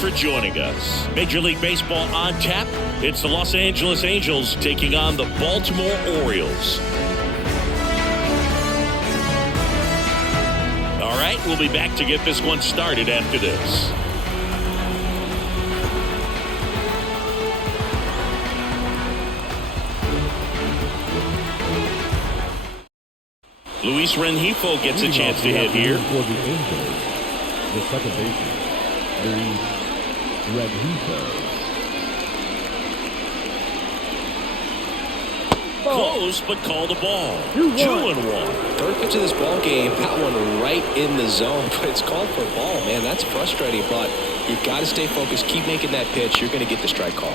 for joining us. Major League Baseball on tap. It's the Los Angeles Angels taking on the Baltimore Orioles. All right, we'll be back to get this one started after this. Luis Rengifo gets a chance to hit here. For the Angels, the second baseman, Luis Rengifo. Close, but called a ball. 2-1. Third pitch of this ball game, got one right in the zone, but it's called for a ball, man. That's frustrating, but you've got to stay focused. Keep making that pitch. You're going to get the strike call.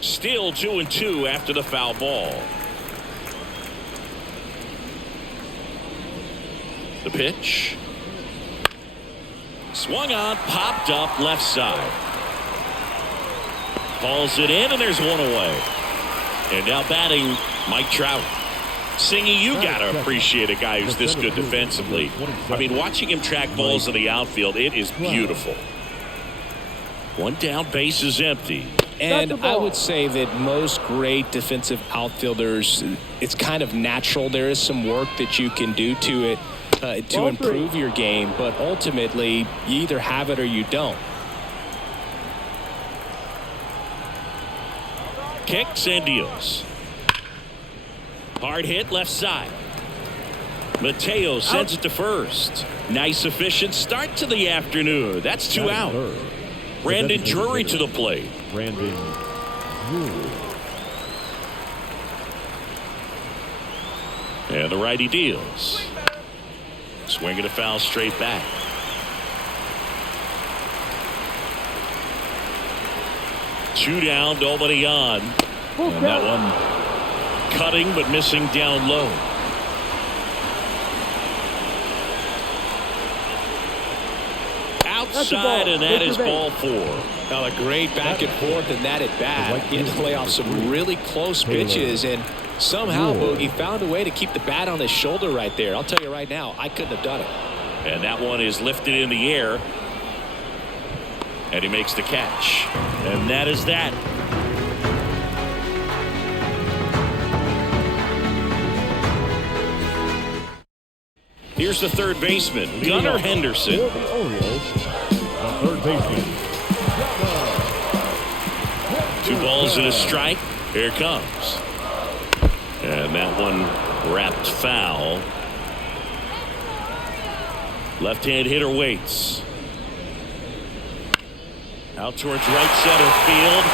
Still 2-2 after the foul ball. The pitch. Swung on, popped up left side. Falls it in, and there's one away. And now batting, Mike Trout. Singy, you got to appreciate a guy who's this good defensively. I mean, watching him track balls in the outfield, it is beautiful. One down, base is empty. And I would say that most great defensive outfielders, it's kind of natural. There is some work that you can do to it to improve your game, but ultimately you either have it or you don't. Kicks and deals. Hard hit left side. Mateo sends it to first. Nice efficient start to the afternoon. That's 2 out. Brandon Drury to the plate. Brandon Drury. And the righty deals. Swing and a foul straight back. Two down, nobody on. And that one cutting but missing down low. Outside, and that is ball 4. Now a great back and forth in that at bat. He had to play off some really close pitches, and somehow Boogie found a way to keep the bat on his shoulder right there. I'll tell you right now, I couldn't have done it. And that one is lifted in the air. And he makes the catch. And that is that. Here's the third baseman, Gunnar Henderson. For the Orioles, the third baseman, 2 balls and a strike. Here it comes. And that one wrapped foul. Left-hand hitter waits. Out towards right center field.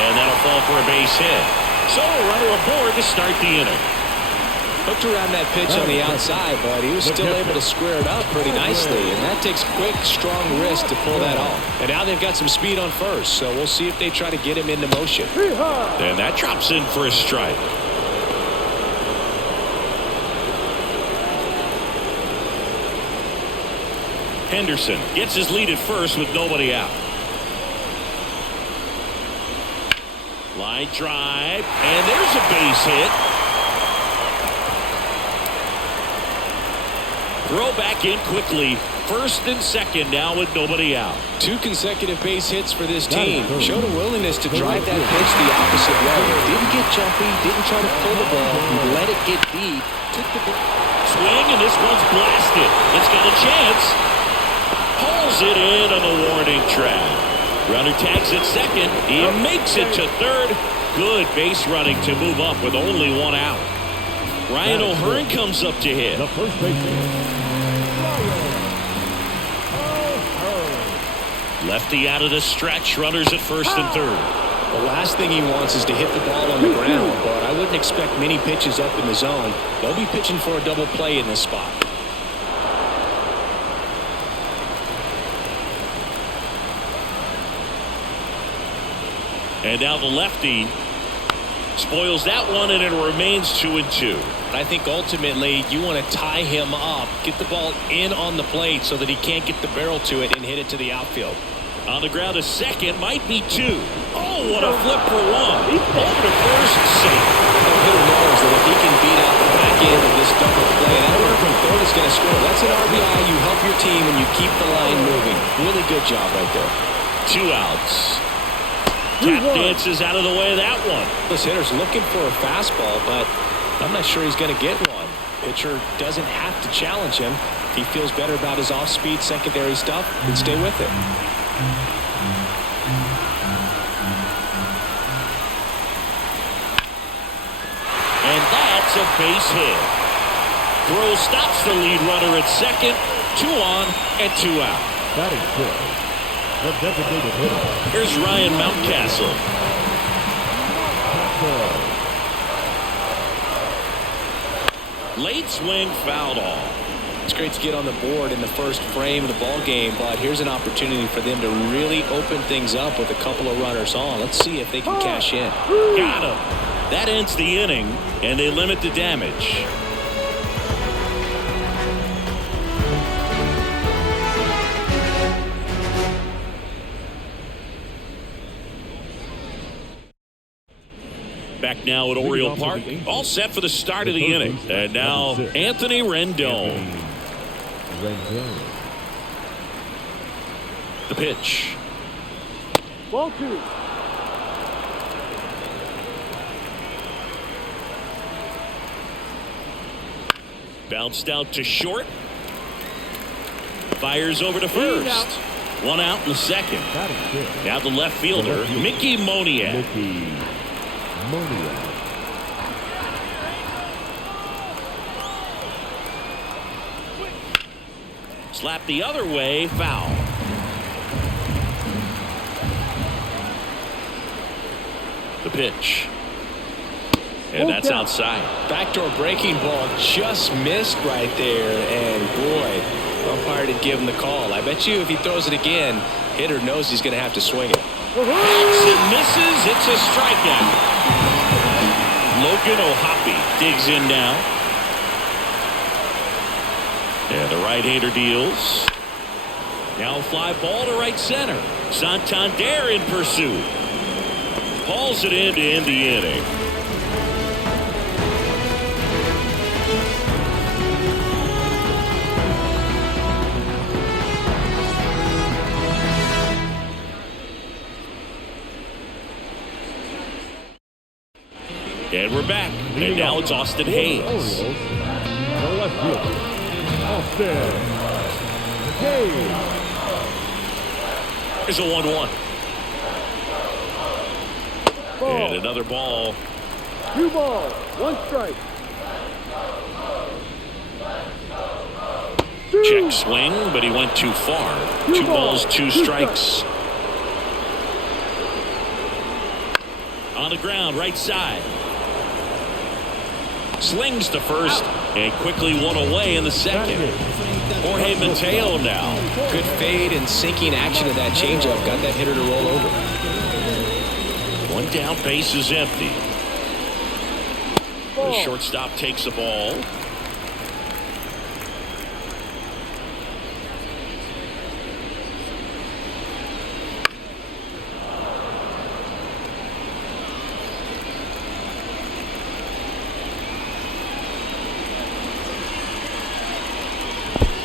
And that'll fall for a base hit. So a runner aboard to start the inning. Hooked around that pitch on the outside, but he was still able to square it up pretty nicely. And that takes quick, strong wrist to pull that off. And now they've got some speed on first, so we'll see if they try to get him into motion. And that drops in for a strike. Henderson gets his lead at first with nobody out. Line drive, and there's a base hit. Throw back in quickly. First and second now with nobody out. 2 consecutive base hits for this team. Showed a willingness to drive that pitch the opposite way. Didn't get jumpy, didn't try to pull the ball, let it get deep. Took the swing, and this one's blasted. It's got a chance. Pulls it in on the warning track. Runner tags at second. He makes it to third. Good base running to move up with only 1 out. Ryan O'Hearn comes up to hit. the first baseman, Lefty out of the stretch. Runners at first and third. The last thing he wants is to hit the ball on the ground, but I wouldn't expect many pitches up in the zone. They'll be pitching for a double play in this spot. And now the lefty spoils that one, and it remains 2-2. I think ultimately you want to tie him up, get the ball in on the plate so that he can't get the barrel to it and hit it to the outfield. On the ground, a second, might be 2. Oh, Oh, what a flip for one. Over to first, safe. The hitter knows that if he can beat out the back end of this double play, that runner from third is going to score. That's an RBI. You help your team and you keep the line moving. Really good job right there. 2 outs. Tap dances out of the way of that one. This hitter's looking for a fastball, but I'm not sure he's going to get one. Pitcher doesn't have to challenge him. If he feels better about his off-speed secondary stuff, then stay with it. And that's a base hit. Throw stops the lead runner at second. 2 on and 2 out. That is good. The designated hitter. Here's Ryan Mountcastle. Late swing, fouled off. It's great to get on the board in the first frame of the ball game, but here's an opportunity for them to really open things up with a couple of runners on. Let's see if they can cash in. Got him. That ends the inning, and they limit the damage. Back now at Oriole Park, all set for the start of the inning. And now Anthony Rendon. The pitch. Ball 2. Bounced out to short. Fires over to first. 1 out in the second. Now the left fielder, Mickey Moniak. Slap the other way, foul. The pitch. And that's outside. Backdoor breaking ball just missed right there. And boy, umpire didn't give him the call. I bet you if he throws it again, hitter knows he's going to have to swing it. Backs and misses. It's a strikeout. Logan O'Hoppe digs in now. And the right-hander deals. Now a fly ball to right center. Santander in pursuit. Hauls it in to end the inning. And we're back. And now it's Austin Hayes. The left fielder, Austin Hayes. Here's a 1-1. And another ball. 2 balls, 1 strike. Check swing, but he went too far. 2 balls, 2 strikes. On the ground, right side. Slings to first and quickly 1 away in the second. Jorge Mateo now. Good fade and sinking action of that changeup got that hitter to roll over. 1 down, base is empty. The shortstop takes the ball.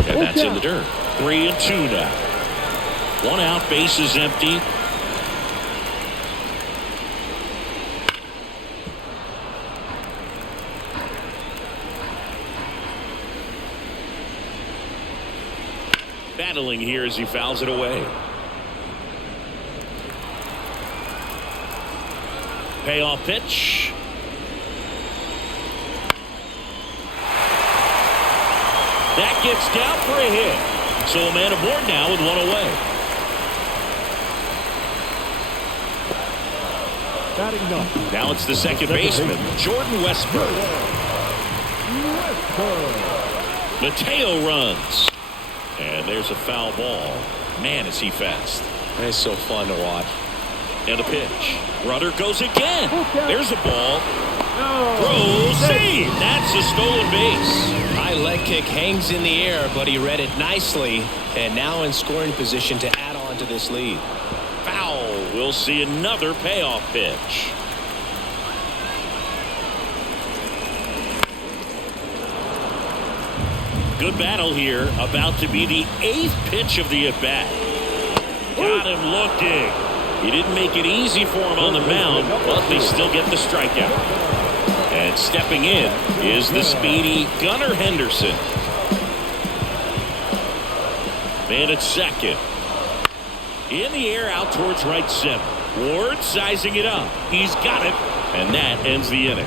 And that's in the dirt. 3-2 now. 1 out, base is empty. Battling here as he fouls it away. Payoff pitch. That gets down for a hit. So a man aboard now with 1 away. Now it's the second baseman, Jordan Westburg. Mateo runs. And there's a foul ball. Man, is he fast. It's so fun to watch. And a pitch. Runner goes again. There's a ball. Throw, save. That's a stolen base. High leg kick hangs in the air, but he read it nicely. And now in scoring position to add on to this lead. Foul We'll see another payoff pitch. Good battle here. About to be the 8th pitch of the at-bat. Got him looking. He didn't make it easy for him on the mound, but they still get the strikeout. And stepping in is the speedy Gunnar Henderson. Man at second. In the air out towards right center. Ward sizing it up. He's got it. And that ends the inning.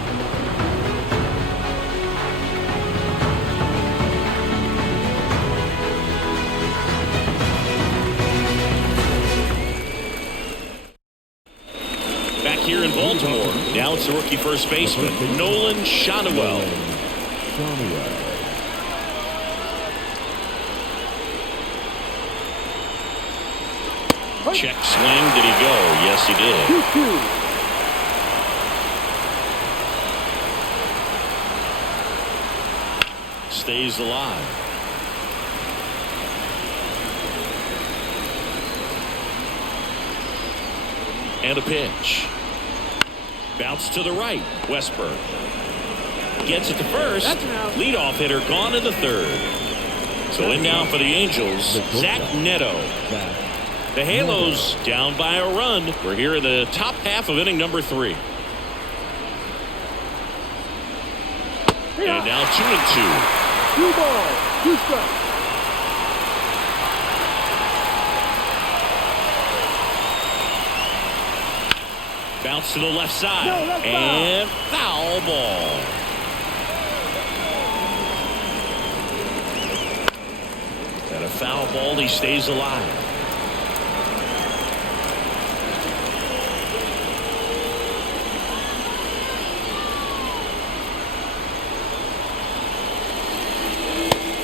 Back here in Baltimore. Now it's the rookie first baseman, Nolan Shotwell. Check swing. Did he go? Yes, he did. Stays alive. And a pitch. Bounce to the right. Westberg gets it to first. Leadoff hitter gone in the third. So in now for the Angels, Zach Neto. The Halos down by a run. We're here in the top half of inning number 3. And now 2-2. 2 balls, 2 strikes. Bounce to the left side. And foul ball. And a foul ball. He stays alive.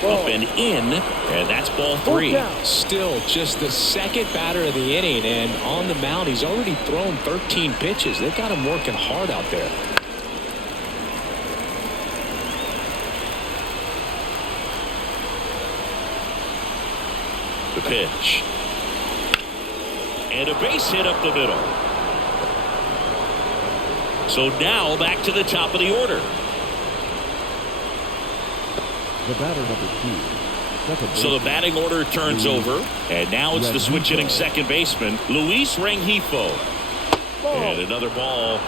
Up and in, and that's ball 3. Still just the second batter of the inning, and on the mound he's already thrown 13 pitches. They've got him working hard out there. The pitch. And a base hit up the middle. So now back to the top of the order. The batter number 2. So the batting order turns over, and now it's the switch hitting second baseman, Luis Rengifo. And another ball.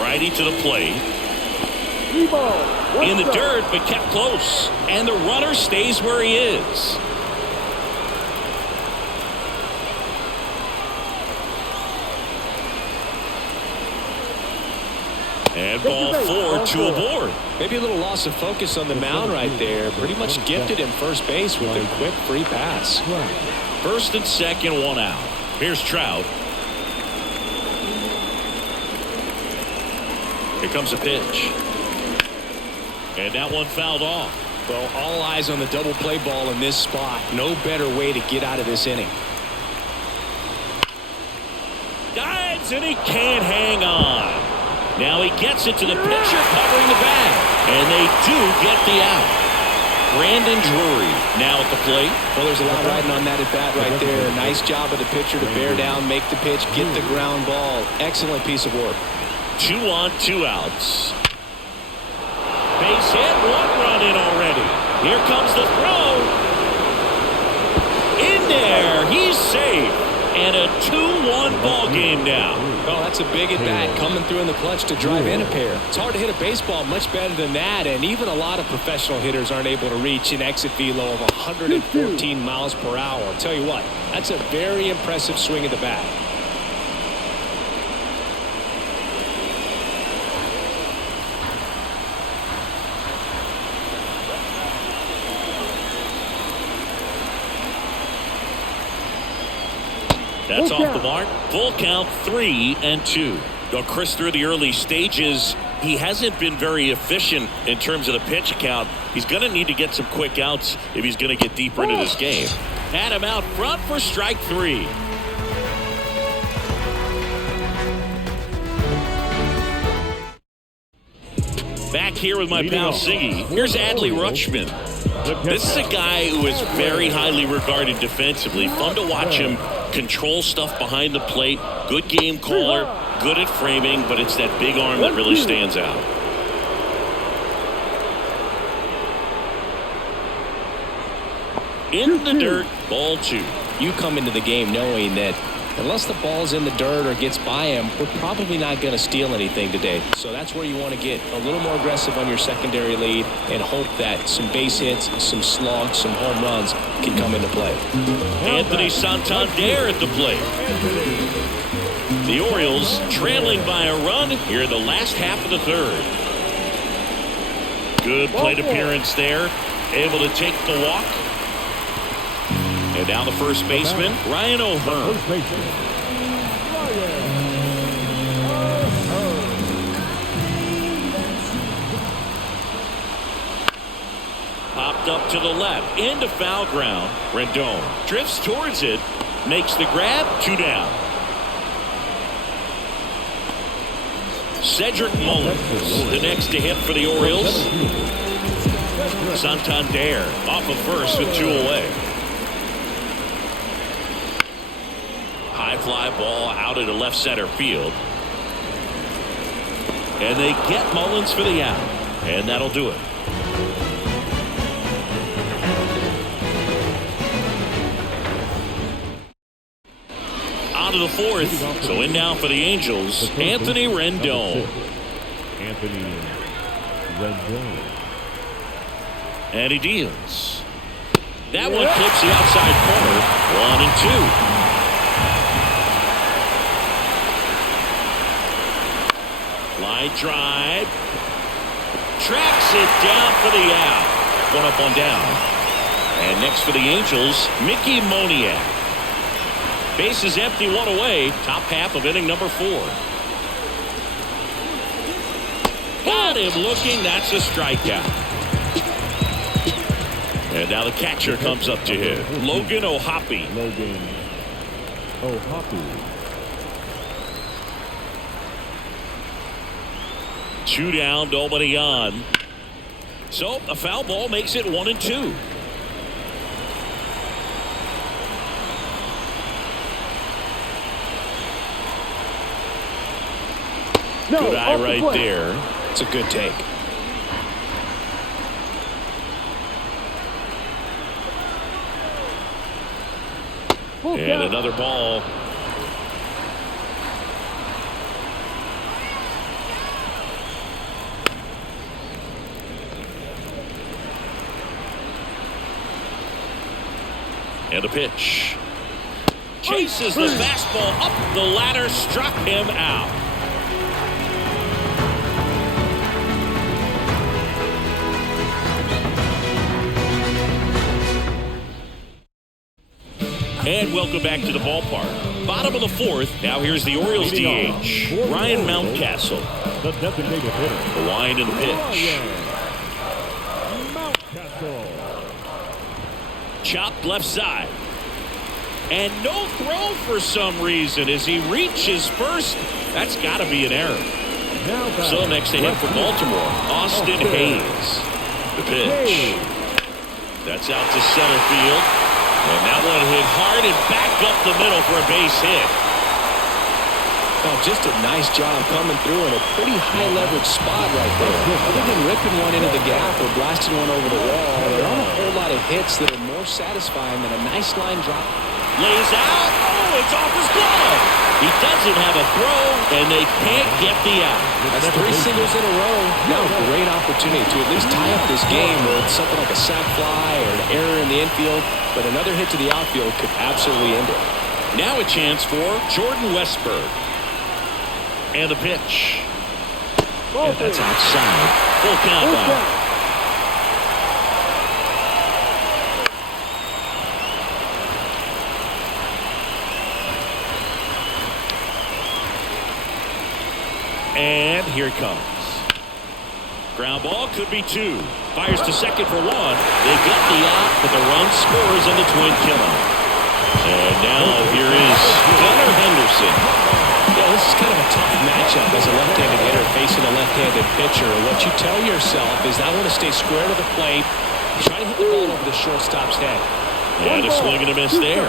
Righty to the plate. In the dirt, but kept close. And the runner stays where he is. And ball 4, 2 aboard. Maybe a little loss of focus on the mound right there. Pretty much gifted him first base with a quick free pass. First and second, 1 out. Here's Trout. Here comes a pitch. And that one fouled off. Well, all eyes on the double play ball in this spot. No better way to get out of this inning. Dives, and he can't hang on. Now he gets it to the pitcher covering the bag. And they do get the out. Brandon Drury now at the plate. Well, there's a lot riding on that at bat right there. Nice job of the pitcher to bear down, make the pitch, get the ground ball. Excellent piece of work. 2 on, 2 outs. Base hit, 1 run in already. Here comes the throw. In there, he's safe. And a 2-1 ball game now. Oh, that's a big at-bat coming through in the clutch to drive in a pair. It's hard to hit a baseball much better than that, and even a lot of professional hitters aren't able to reach an exit velo of 114 miles per hour. I'll tell you what, that's a very impressive swing of the bat. That's off the mark. Full count, 3-2. Well, Chris, through the early stages, he hasn't been very efficient in terms of the pitch count. He's going to need to get some quick outs if he's going to get deeper into this game. Had him out front for strike 3. Back here with my pal Siggy. Here's Adley Rutschman. This is a guy who is very highly regarded defensively. Fun to watch him control stuff behind the plate. Good game caller, good at framing, but it's that big arm that really stands out. In the dirt, ball 2. You come into the game knowing that unless the ball's in the dirt or gets by him, we're probably not going to steal anything today. So that's where you want to get a little more aggressive on your secondary lead and hope that some base hits, some slugs, some home runs can come into play. Anthony Santander at the plate. The Orioles trailing by a run here in the last half of the third. Good plate appearance there. Able to take the walk. And now the first baseman, Ryan O'Hearn. Popped up to the left, into foul ground. Rendon drifts towards it, makes the grab, 2 down. Cedric Mullins, the next to hit for the Orioles. Santander off of first with 2 away. High fly ball out into left center field. And they get Mullins for the out. And that'll do it. On to the 4th. So in now for the Angels, Anthony Rendon. Anthony Rendon. And he deals. That one clips the outside corner. 1 and 2. Line drive. Tracks it down for the out. 1 up, 1 down. And next for the Angels, Mickey Moniak. Base is empty, 1 away. Top half of inning number 4. Got him looking. That's a strikeout. And now the catcher comes up to hit. Logan O'Hoppe. Logan O'Hoppe. 2 down, nobody on. So a foul ball makes it 1 and 2. Good eye right there. It's a good take. And another ball. And a pitch. Chases the fastball up the ladder, struck him out. And welcome back to the ballpark. Bottom of the 4th. Now here's the Orioles DH, Ryan Mountcastle. The designated hitter. The line and the pitch. Mountcastle. Chopped left side. And no throw for some reason as he reaches first. That's got to be an error. So next they hit for Baltimore, Austin Hayes. The pitch. That's out to center field. And that one hit hard and back up the middle for a base hit. Oh, just a nice job coming through in a pretty high leverage spot right there. Other than ripping one into the gap or blasting one over the wall, there aren't a whole lot of hits that are more satisfying than a nice line drop. Lays out. Oh, it's off his glove. He doesn't have a throw, and they can't get the out. That's 3 singles in a row. Now a great opportunity to at least tie up this game with something like a sac fly or an error in the infield, but another hit to the outfield could absolutely end it. Now a chance for Jordan Westburg. And the pitch. And that's outside. Full count now. And here it comes. Ground ball could be 2. Fires to second for 1. They get the out, but the run scores on the twin killer. And now here is Gunnar Henderson. Well, this is kind of a tough matchup as a left-handed hitter facing a left-handed pitcher. What you tell yourself is, I want to stay square to the plate, try to hit the ball over the shortstop's head. And a swing and a miss there.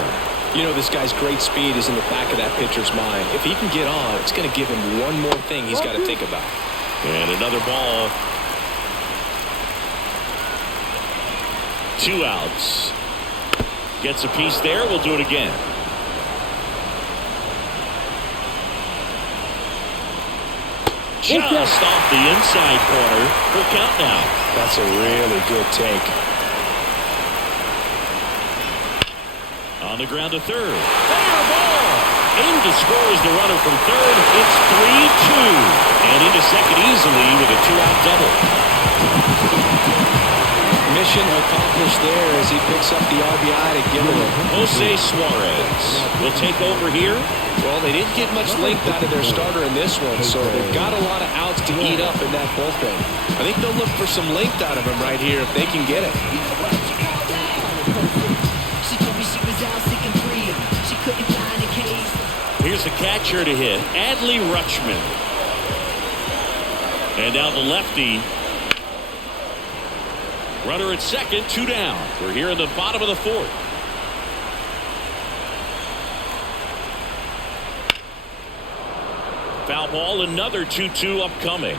You know, this guy's great speed is in the back of that pitcher's mind. If he can get on, it's going to give him one more thing he's got to think about. And another ball. 2 outs. Gets a piece there. We'll do it again. Just off the inside corner. Full count now. That's a really good take. On the ground to third. Fair ball. Aim to score as the runner from third. It's 3-2. And into second easily with a 2-out double. Mission accomplished there as he picks up the RBI to give him. Jose Suarez will take over here. Well, they didn't get much length out of their starter in this one, so they've got a lot of outs to eat up in that bullpen. I think they'll look for some length out of him right here if they can get it. Here's the catcher to hit, Adley Rutschman. And now the lefty. Runner at second, 2 down. We're here in the bottom of the 4th. Foul ball, another 2-2 upcoming.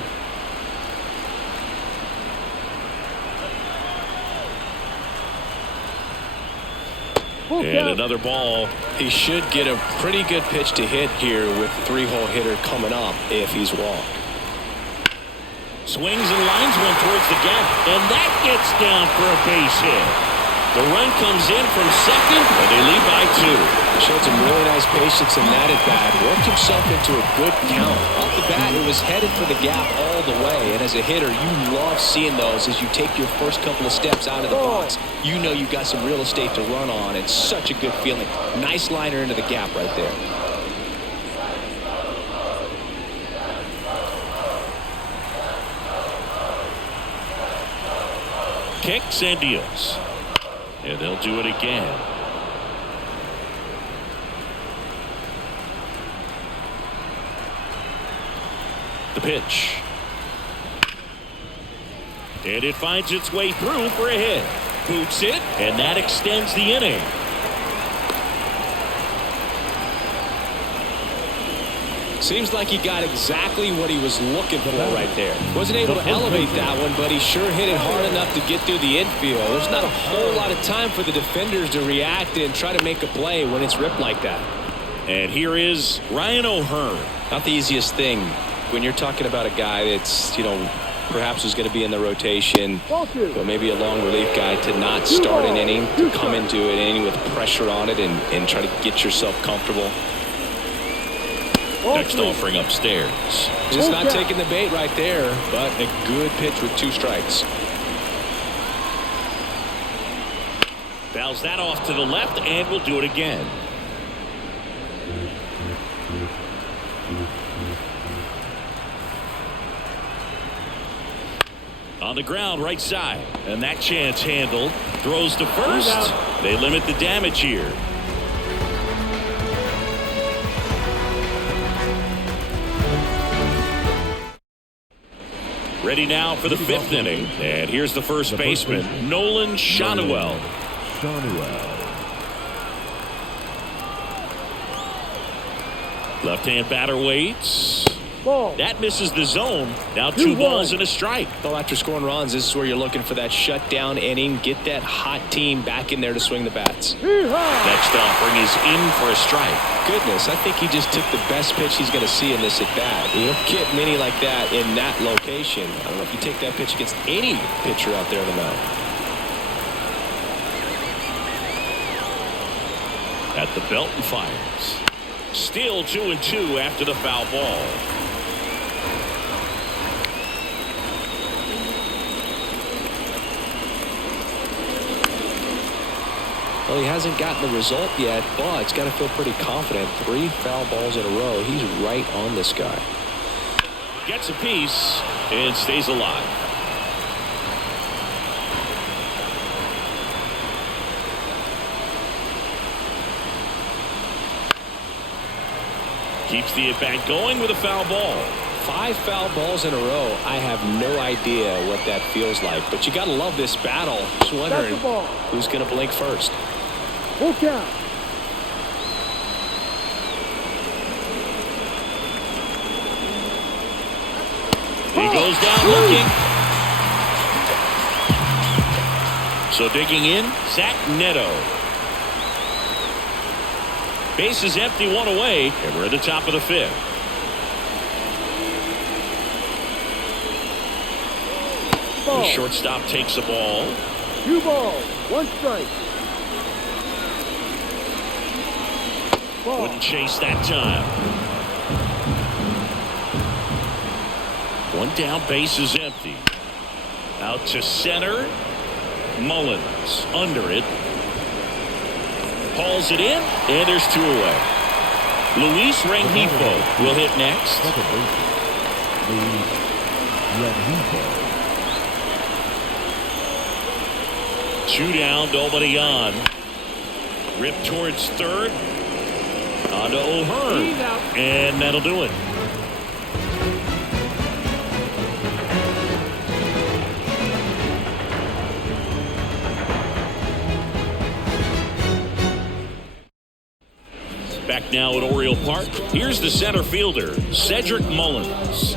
And another ball. He should get a pretty good pitch to hit here with the 3-hole hitter coming up if he's walked. Swings and lines one towards the gap, and that gets down for a base hit. The run comes in from second, and they lead by 2. Showed some really nice patience in that at-bat. Worked himself into a good count. Off the bat, it was headed for the gap all the way, and as a hitter, you love seeing those as you take your first couple of steps out of the box. You know you've got some real estate to run on. It's such a good feeling. Nice liner into the gap right there. Kicks and deals. And they'll do it again. The pitch. And it finds its way through for a hit. Boots it, and that extends the inning. Seems like he got exactly what he was looking for right there. Wasn't able to elevate that one, but he sure hit it hard enough to get through the infield. There's not a whole lot of time for the defenders to react and try to make a play when it's ripped like that. And here is Ryan O'Hearn. Not the easiest thing when you're talking about a guy that's, you know, perhaps is going to be in the rotation, but maybe a long relief guy, to not start an inning, to come into an inning with pressure on it and try to get yourself comfortable. Next offering upstairs. Just not taking the bait right there, but a good pitch with 2 strikes. Fouls that off to the left, and we'll do it again. On the ground, right side, and that chance handled. Throws to first. They limit the damage here. Ready now for the 5th inning. And here's the first baseman, Nolan Schanuel. Left-hand batter waits. That misses the zone. Now 2 balls and a strike. Well, after scoring runs, this is where you're looking for that shutdown inning. Get that hot team back in there to swing the bats. Next offering is in for a strike. Goodness, I think he just took the best pitch he's going to see in this at-bat. You don't get many like that in that location. I don't know if you take that pitch against any pitcher out there on the mound. At the belt and fires. Still 2-2 after the foul ball. Well, he hasn't gotten the result yet, but he's got to feel pretty confident. 3 foul balls in a row. He's right on this guy. Gets a piece and stays alive. Keeps the at-bat going with a foul ball. 5 foul balls in a row. I have no idea what that feels like, but you got to love this battle. Just wondering who's going to blink first. Full count. He goes down looking. So digging in, Zach Neto. Base is empty, 1 away, and we're at the top of the 5th. The shortstop takes the ball. 2 balls, 1 strike. Wouldn't chase that time. 1 down, base is empty. Out to center. Mullins under it. Hauls it in, and there's 2 away. Luis Rengifo will hit next. Luis Rengifo. 2 down, nobody on. Rip towards third. On to O'Hearn. And that'll do it. Back now at Oriole Park. Here's the center fielder, Cedric Mullins.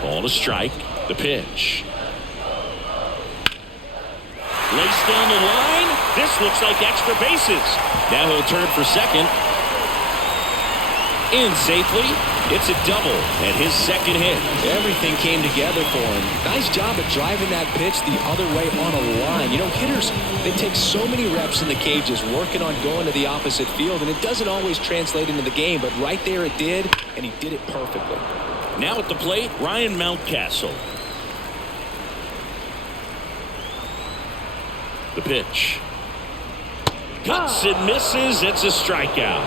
Ball to strike. The pitch. Laced down the line. This looks like extra bases. Now he'll turn for second. In safely. It's a double and his second hit. Everything came together for him. Nice job at driving that pitch the other way on a line. You know, hitters, they take so many reps in the cages working on going to the opposite field, and it doesn't always translate into the game, but right there it did, and he did it perfectly. Now at the plate, Ryan Mountcastle. The pitch. Cuts and misses. It's a strikeout.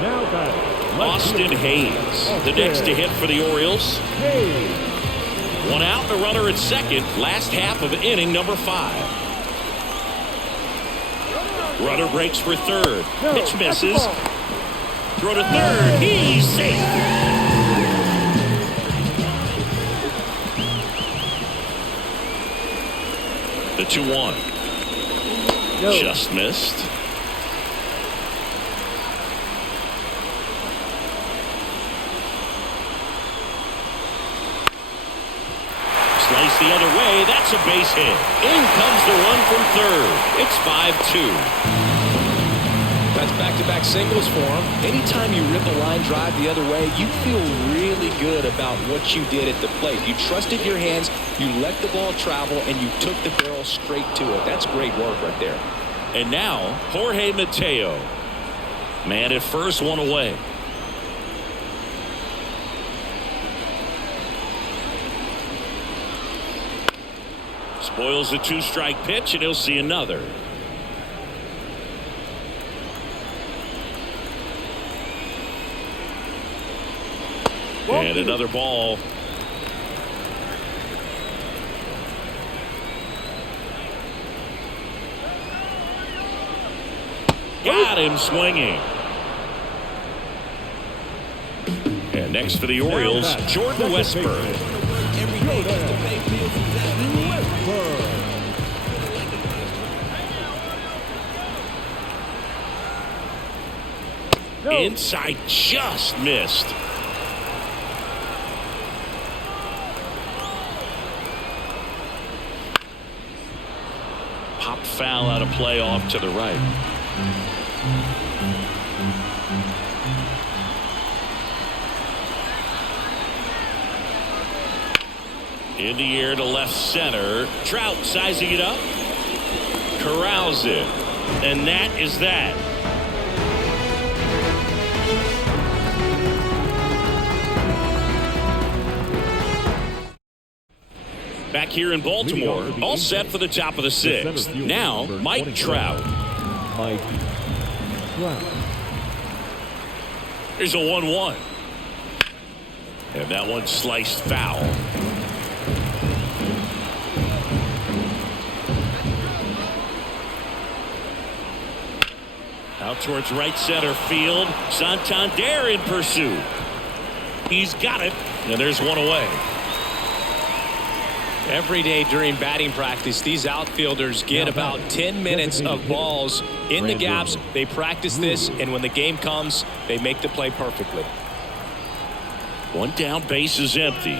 Now batting. Austin Hayes, the next to hit for the Orioles. 1 out, the runner at second. Last half of inning number 5. Runner breaks for third. Pitch misses. Throw to third. He's safe. The 2-1. Just missed. Slice the other way. That's a base hit. In comes the run from third. It's 5-2. That's back-to-back singles for him. Anytime you rip a line drive the other way, you feel really good about what you did at the plate. You trusted your hands, you let the ball travel, and you took the barrel straight to it. That's great work right there. And now, Jorge Mateo. Man at first, 1 away. Spoils the 2-strike pitch, and he'll see another. And another ball. Got him swinging. And next for the Orioles, Jordan Westburg. Inside, just missed. Pop foul out of play off to the right. In the air to left center. Trout sizing it up. Corrals it. And that is that. Back here in Baltimore, all set for the top of the 6th. Now, Mike Trout. Here's a 1-1. And that one sliced foul. Out towards right center field. Santander in pursuit. He's got it, and there's one away. Every day during batting practice, these outfielders get about 10 minutes of balls in the gaps. They practice this, and when the game comes, they make the play perfectly. One down, base is empty.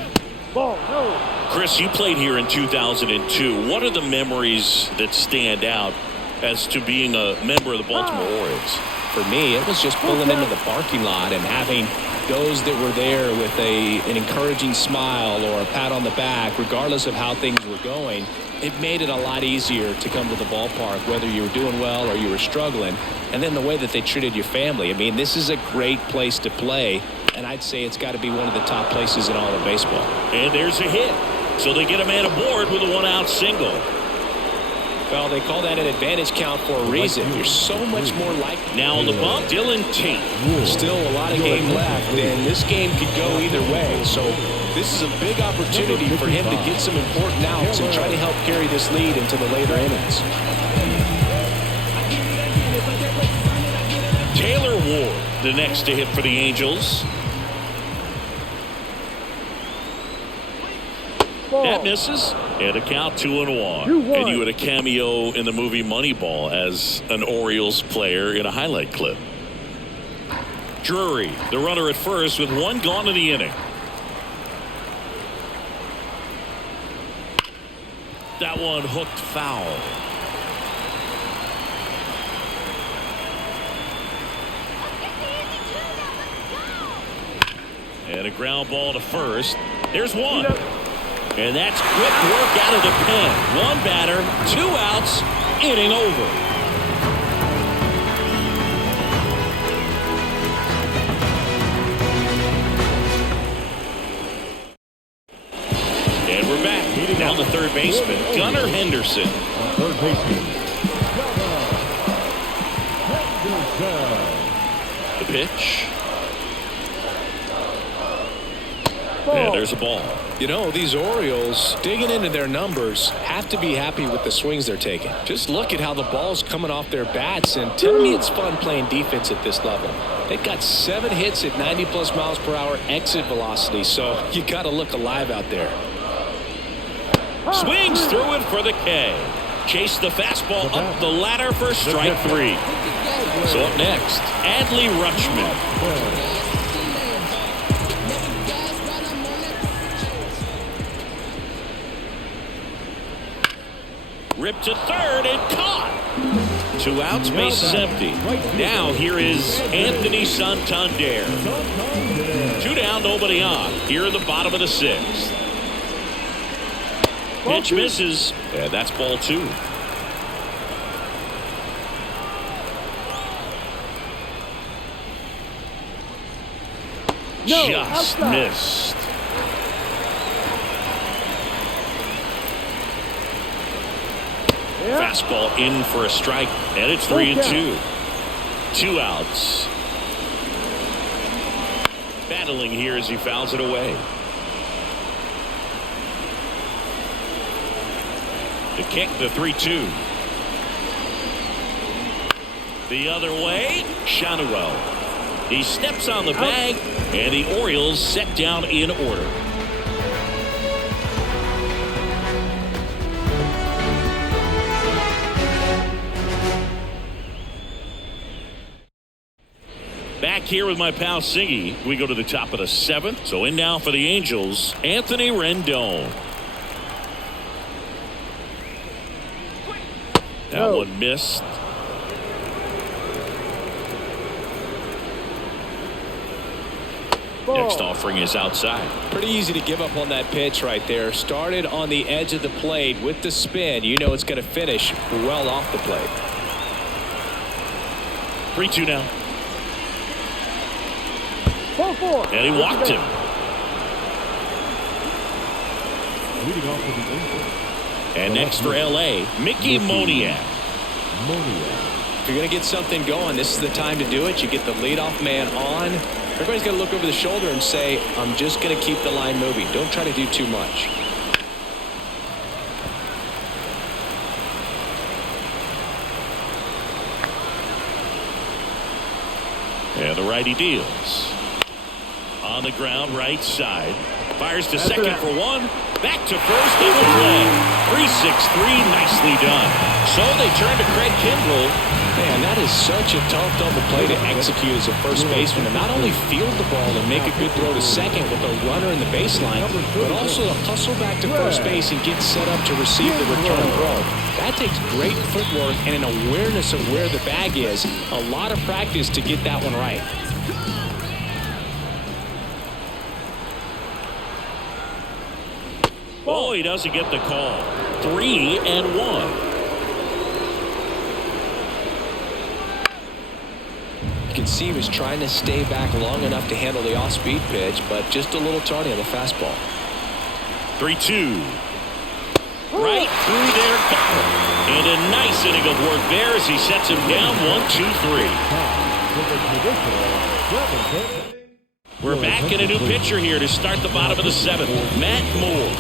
Chris, you played here in 2002. What are the memories that stand out as to being a member of the Baltimore Orioles? For me, it was just pulling into the parking lot and having those that were there with an encouraging smile or a pat on the back, regardless of how things were going. It made it a lot easier to come to the ballpark, whether you were doing well or you were struggling. And then the way that they treated your family. I mean, this is a great place to play, and I'd say it's got to be one of the top places in all of baseball. And there's a hit. So they get a man aboard with a one-out single. Well, they call that an advantage count for a reason. You're so much more likely. Now on the bump, Dylan Tate. Still a lot of game left, and this game could go either way. So this is a big opportunity for him to get some important outs and try to help carry this lead into the later innings. Taylor Ward, the next to hit for the Angels. That misses. And a count 2-1. And you had a cameo in the movie Moneyball as an Orioles player in a highlight clip. Drury, the runner at first with one gone in the inning. That one hooked foul. And a ground ball to first. There's one. And that's quick work out of the pen. One batter, 2 outs, inning over. And we're back. Down the third baseman, Gunnar Henderson. Third baseman, Henderson. The pitch. And there's a ball. You know, these Orioles, digging into their numbers, have to be happy with the swings they're taking. Just look at how the ball's coming off their bats, and tell me it's fun playing defense at this level. They've got 7 hits at 90+ miles per hour exit velocity, so you got to look alive out there. Swings through it for the K. Chase the fastball up the ladder for strike 3. So up next, Adley Rutschman. Ripped to third and caught. 2 outs, base is empty. Now here is Anthony Santander. 2 down, nobody on. Here in the bottom of the 6th. Pitch misses, and that's ball 2. Just missed. Fastball in for a strike, and it's 3-2. 2 outs. Battling here as he fouls it away. The kick, the 3-2. The other way, Shanuel. He steps on the bag, and the Orioles set down in order. Back here with my pal Siggy. We go to the top of the 7th. So in now for the Angels, Anthony Rendon. That one missed. Next offering is outside. Pretty easy to give up on that pitch right there. Started on the edge of the plate with the spin. You know it's going to finish well off the plate. 3-2 now. And he walked him. Leading off with the Angels. And next for L.A., Mickey Moniak. If you're going to get something going, this is the time to do it. You get the leadoff man on. Everybody's got to look over the shoulder and say, I'm just going to keep the line moving. Don't try to do too much. And the righty deals. On the ground, right side. Fires to second for one. Back to first, double play. 3-6-3, nicely done. So they turn to Craig Kimbrell. Man, that is such a tough double play to execute as a first baseman, to not only field the ball and make a good throw to second with a runner in the baseline, but also to hustle back to first base and get set up to receive the return throw. That takes great footwork and an awareness of where the bag is. A lot of practice to get that one right. Oh, he doesn't get the call. 3-1. You can see he was trying to stay back long enough to handle the off-speed pitch, but just a little tardy on the fastball. 3-2. Right through there, got him. And a nice inning of work there as he sets him down 1-2-3. We're back in a new pitcher here to start the bottom of the seventh. Matt Moore.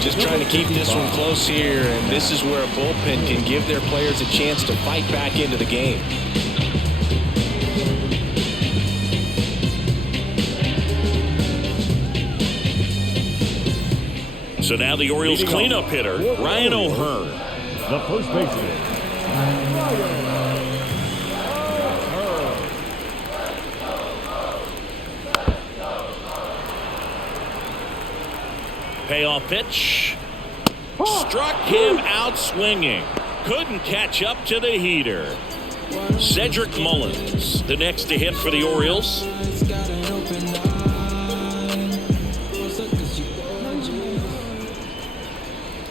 Just trying to keep this one close here, and this is where a bullpen can give their players a chance to fight back into the game. So now the Orioles cleanup hitter, Ryan O'Hearn. The first baseman. Payoff pitch. Struck him out swinging. Couldn't catch up to the heater. Cedric Mullins, the next to hit for the Orioles.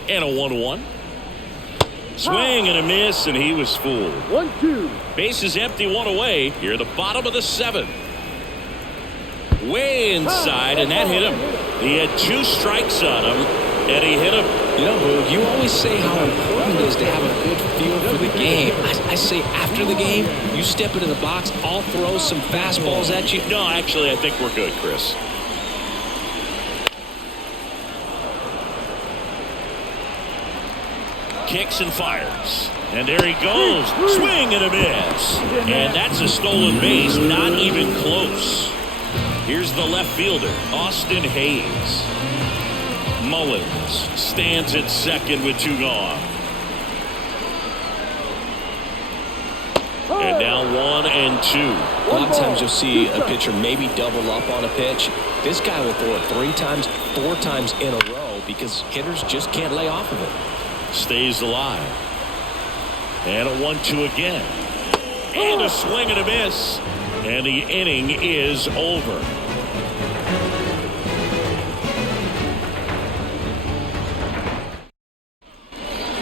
And a 1-1. Swing and a miss, and he was fooled. 1-2. Bases empty, one away. Here at the bottom of the seventh. Way inside, and that hit him. He had 2 strikes on him, and he hit him. You know, Boog, you always say how important it is to have a good feel for the game. I say after the game, you step into the box, I'll throw some fastballs at you. No, actually, I think we're good, Chris. Kicks and fires. And there he goes. Swing and a miss. And that's a stolen base, not even close. Here's the left fielder, Austin Hayes. Mullins stands at second with 2 gone. And now 1 and 2. A lot of times you'll see a pitcher maybe double up on a pitch. This guy will throw it 3 times, 4 times in a row because hitters just can't lay off of it. Stays alive. And a 1-2 again. And a swing and a miss. And the inning is over.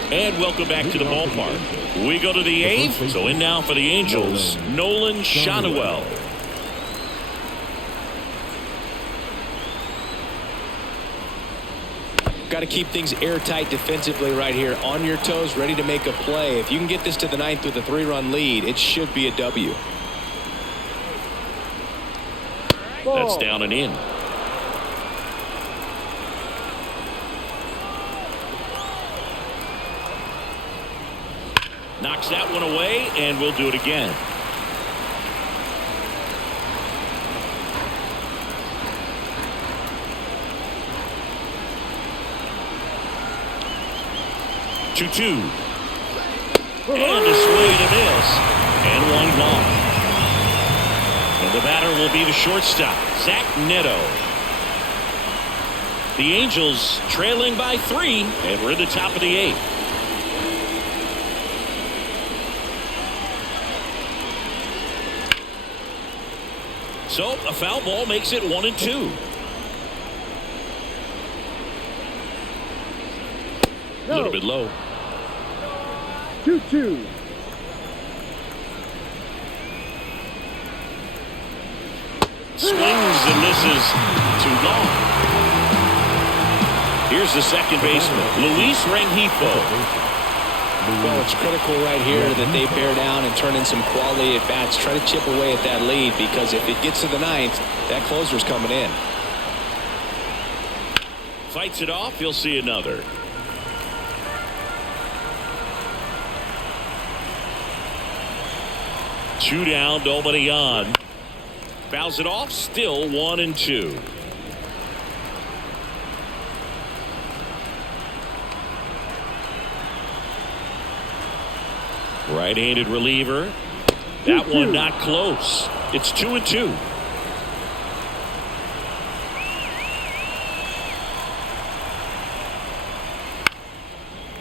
And welcome back to the ballpark. We go to the 8th. So in now for the Angels, Nolan Schanuel. Got to keep things airtight defensively right here. On your toes, ready to make a play. If you can get this to the 9th with a 3-run lead, it should be a W. That's down and in. Knocks that one away, and we'll do it again. Two. And a swing and a miss. And 1 gone. And the batter will be the shortstop, Zach Neto. The Angels trailing by 3, and we're at the top of the 8th. So a foul ball makes it 1 and 2. A little bit low. 2-2. Swings and misses. 2 gone. Here's the second baseman, Luis Rengifo. Well, it's critical right here that they bear down and turn in some quality at bats. Try to chip away at that lead because if it gets to the 9th, that closer's coming in. Fights it off. You'll see another. Two down, nobody on. Fouls it off. Still 1-2. Right-handed reliever. That one not close. It's 2-2.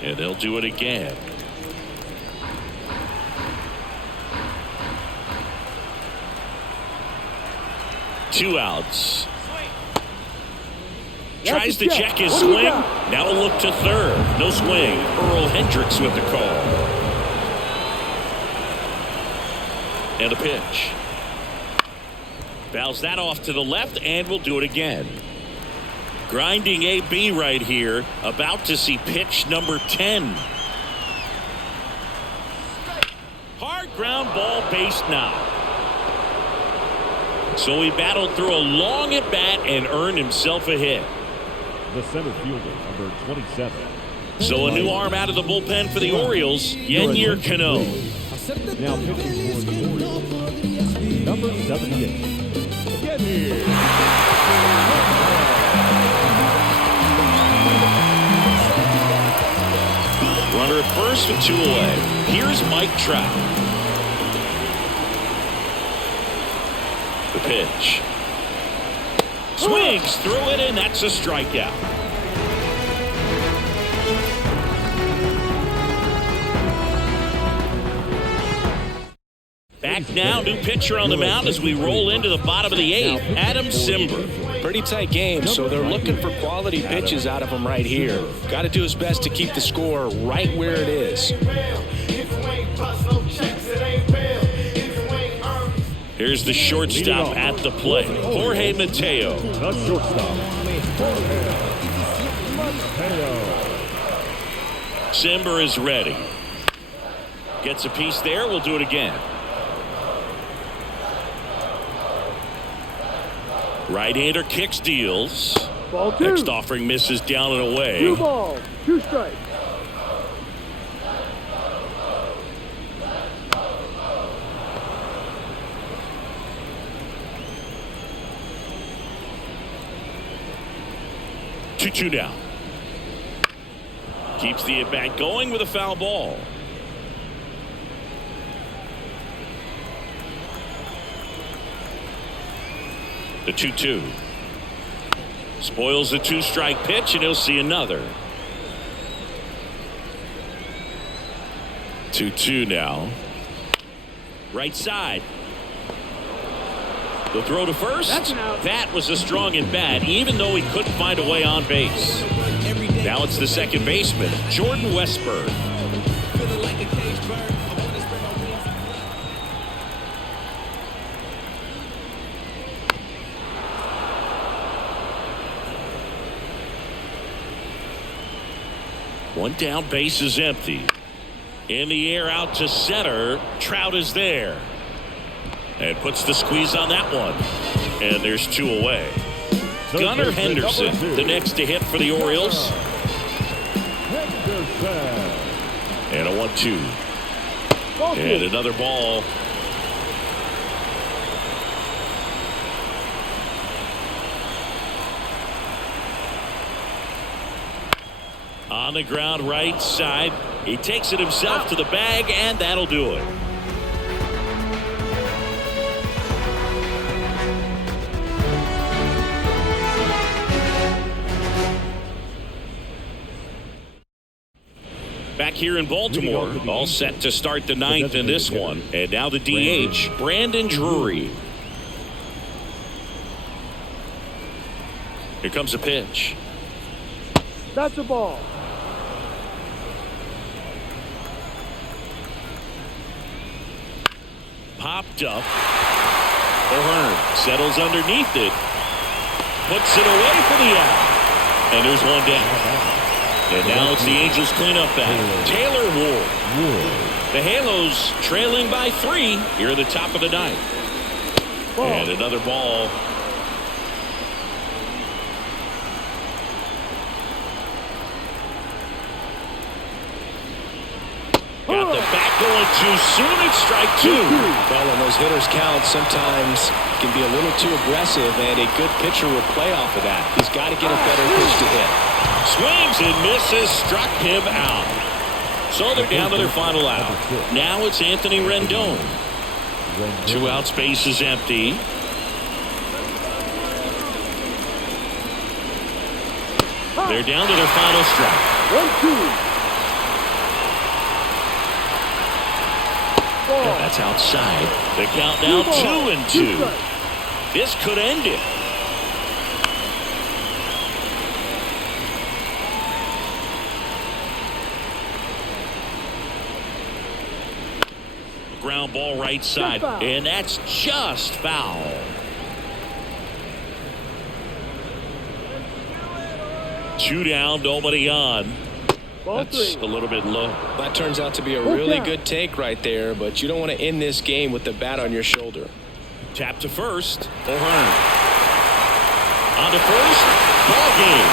And they'll do it again. Two outs. Tries to check his swing. Now a look to third. No swing. Earl Hendricks with the call. And a pitch. Fouls that off to the left, and we'll do it again. Grinding AB right here. About to see pitch number 10. Hard ground ball, base knock. So he battled through a long at bat and earned himself a hit. The center fielder, number 27. So a new arm out of the bullpen for the Orioles, Yennier Cano. Now pitching for the Orioles, number 78. Yennier. Runner at first with 2 away. Here's Mike Trout. The pitch. Swings through it, and that's a strikeout. Back now, new pitcher on the mound as we roll into the bottom of the 8th, Adam Simber. Pretty tight game, so they're looking for quality pitches out of him right here. Got to do his best to keep the score right where it is. Here's the shortstop at the plate, Jorge Mateo. The shortstop, Mateo. Simber is ready. Gets a piece there. We'll do it again. Right-hander kicks, deals. Ball 2. Next offering misses down and away. 2 balls, 2 strikes. Two down. Keeps the at-bat going with a foul ball. The 2-2. Spoils the 2-strike pitch, and he'll see another. 2-2 now. Right side. The throw to first. That was a strong at bat, even though he couldn't find a way on base. Now it's the second baseman, Jordan Westburg. One down, base is empty. In the air out to center. Trout is there. And puts the squeeze on that one. And there's 2 away. Gunnar Henderson, the next to hit for the Orioles. And a 1-2. And another ball. On the ground, right side. He takes it himself to the bag, and that'll do it. Back here in Baltimore, all set to start the 9th in this one. And now the DH, Brandon Drury. Here comes a pitch. That's a ball. Popped up. O'Hearn settles underneath it. Puts it away for the out. And there's one down. And now it's the Angels cleanup batter, Taylor Ward. The Halos trailing by 3 here at the top of the 9th. And another ball. Got the back door going too soon. It's strike two. Well, when those hitters count, sometimes can be a little too aggressive, and a good pitcher will play off of that. He's got to get a better pitch to hit. Swings and misses, struck him out. So they're down to their final out. Now it's Anthony Rendon. 2 outs, base is empty. They're down to their final strike. 1-2. And that's outside. The count now 2-2. This could end it. Ground ball right side, and that's just foul. Two down, nobody on. That's a little bit low. That turns out to be a really good take right there, but you don't want to end this game with the bat on your shoulder. Tap to first. O'Hearn. On to first. Ball game.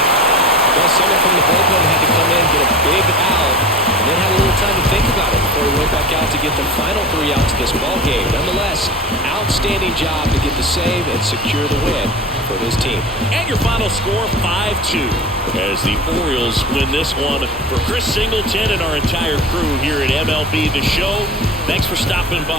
Well, someone from the bullpen had to come in, get a big out, and then had a little time to think about it before he went back out to get the final 3 outs of this ball game. Nonetheless, outstanding job to get the save and secure the win for his team. And your final score, 5-2, as the Orioles win this one. For Chris Singleton and our entire crew here at MLB The Show, thanks for stopping by.